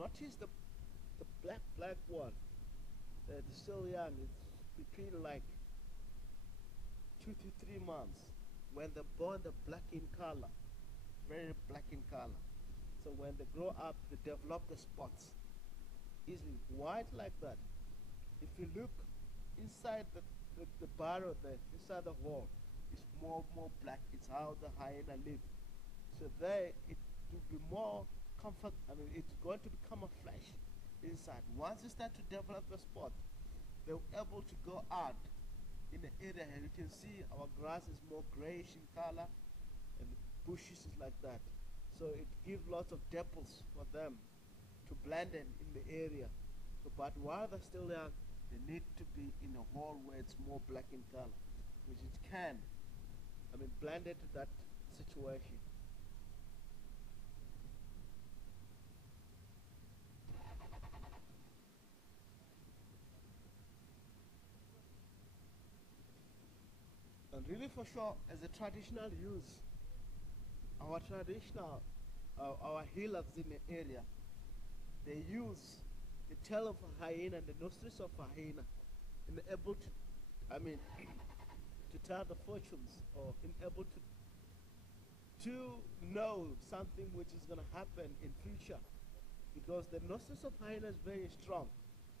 notice the black one. They're still young. It's between like 2 to 3 months. When they're born, they're black in color, very black in color. So when they grow up, they develop the spots easily, white like that. If you look inside the burrow there, inside the hole, it's more black. It's how the hyena live. So there, it will be more comfort. I mean, it's going to become a flesh inside. Once you start to develop the spot, they're able to go out in the area. And you can see our grass is more grayish in color, and the bushes is like that. So it gives lots of depths for them to blend in the area. So, but while they're still young, they need to be in a hole where it's more black in color, which it can, I mean, blend into that situation. And really for sure, as a traditional use, our traditional, our healers in the area, they use the tail of a hyena and the nostrils of a hyena and able to, I mean, to tell the fortunes or able to know something which is going to happen in future, because the nostrils of hyena is very strong,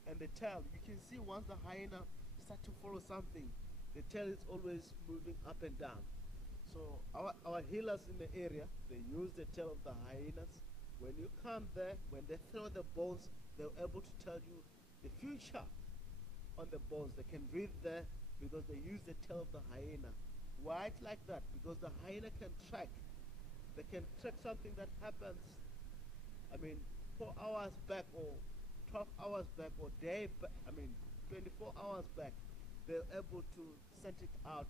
and the tail, you can see once the hyena start to follow something, the tail is always moving up and down. So our healers in the area, they use the tail of the hyenas. When you come there, when they throw the bones, they're able to tell you the future on the bones. They can read there because they use the tail of the hyena. Why it's like that? Because the hyena can track. They can track something that happens, I mean, 4 hours back or 12 hours back or day back, I mean, 24 hours back. They're able to send it out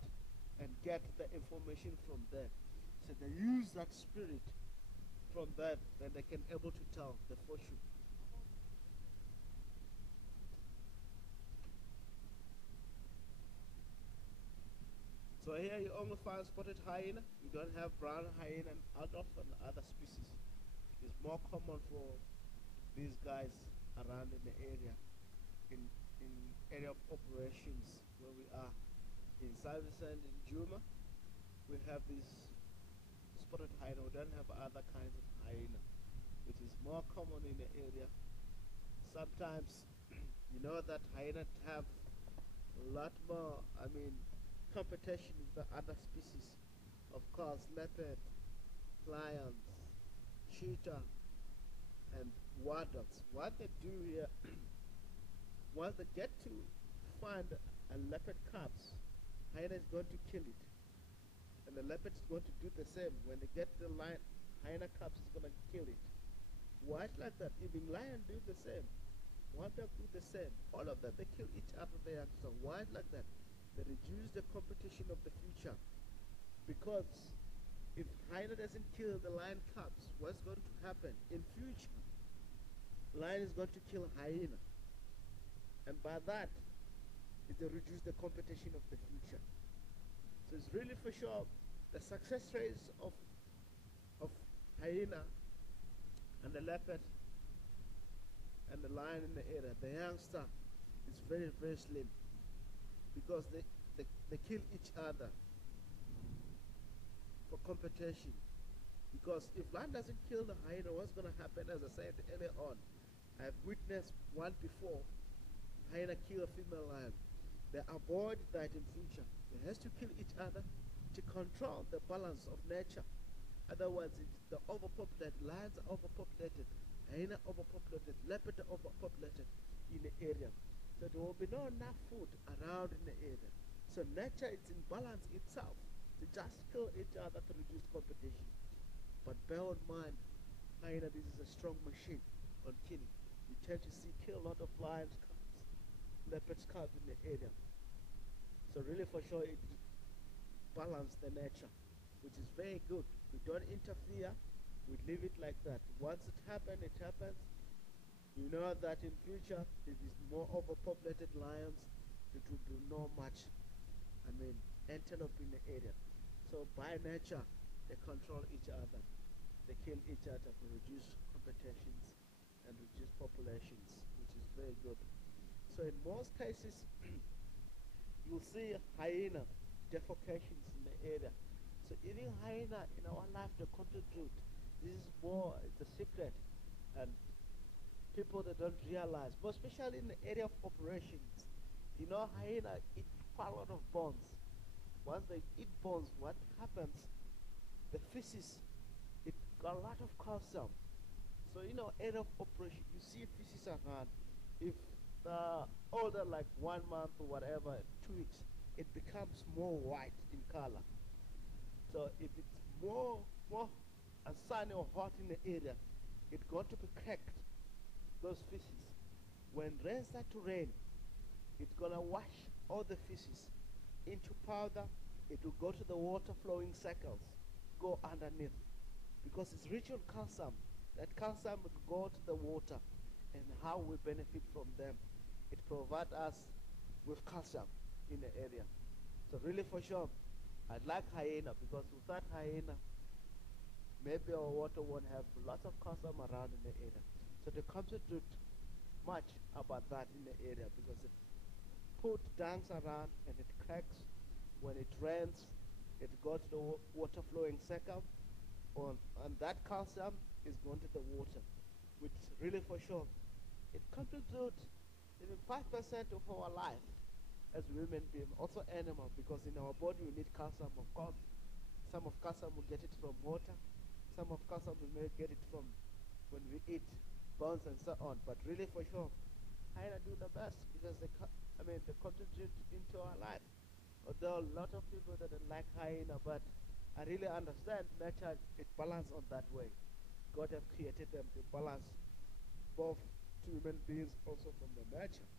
and get the information from there. So they use that spirit from that, then they can able to tell the fortune. So here you only find spotted hyena. You don't have brown hyena and adult and other species. It's more common for these guys around in the area, in area of operations where we are. In Southern and in Djuma, we have this spotted hyena. We don't have other kinds of hyena, which is more common in the area. Sometimes, you know that hyena have a lot more, I mean, competition with the other species. Of course, leopard, lions, cheetah, and wild dogs. What they do here, once they get to find a leopard cubs, hyena is going to kill it. And the leopard is going to do the same. When they get the lion, hyena cubs is going to kill it. Why it's like that? Even lion do the same. Wild dog do the same. All of that, they kill each other there. So why it's like that? They reduce the competition of the future. Because if hyena doesn't kill the lion cubs, what's going to happen? In future, lion is going to kill hyena. And by that, it will reduce the competition of the future. So it's really for sure the success rates of hyena and the leopard and the lion in the area, the youngster, is very, very slim, because they kill each other for competition. Because if lion doesn't kill the hyena, what's going to happen? As I said earlier on, I've witnessed one before. Hyena kill a female lion. They avoid that in future. They has to kill each other to control the balance of nature. Otherwise, it's the overpopulated. Lions are overpopulated. Hyena overpopulated. Leopard are overpopulated in the area. So there will be not enough food around in the area. So nature is in balance itself to just kill each other to reduce competition. But bear in mind, hyena, this is a strong machine on killing. You tend to see kill a lot of lions, cubs, leopards, cubs in the area. So really for sure it balance the nature, which is very good. We don't interfere, we leave it like that. Once it happens, it happens. You know that in future, if it's more overpopulated lions, it will be no much, I mean, antelope in the area. So by nature, they control each other. They kill each other to reduce competitions and reduce populations, which is very good. So in most cases, you'll see hyena defecations in the area. So eating hyena in our life, they contribute. This is more, it's a secret, and people that don't realize, but especially in the area of operations, hyena eat quite a lot of bones. Once they eat bones, what happens? The feces, it got a lot of calcium. So area of operation, you see feces around. If the older like 1 month or whatever, 2 weeks, it becomes more white in color. So if it's more sunny or hot in the area, it's going to be cracked, those feces. When rain starts to rain, it's going to wash all the feces into powder. It will go to the water flowing cycles, go underneath, because it's rich on calcium. That calcium will go to the water, and how we benefit from them. It provides us with calcium in the area. So really for sure, I like hyena, because without hyena, maybe our water won't have lots of calcium around in the area. So they contribute much about that in the area, because it put dunks around and it cracks. When it rains, it goes to the water flowing cycle, and that calcium is going to the water, which really for sure, it contributes even 5% of our life as human beings, also animal, because in our body we need calcium, of course. Some of calcium we get it from water, some of calcium we may get it from when we eat bones and so on. But really for sure, hyena do the best, because they contribute into our life. Although a lot of people that don't like hyena, but I really understand nature, it balanced on that way. God have created them to balance both to human beings also from the nature,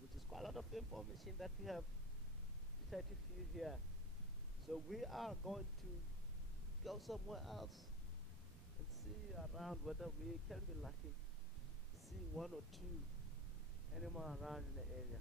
which is quite a lot of information that we have decided to see here. So we are going to go somewhere else and see around whether we can be lucky, see one or two animals around in the area.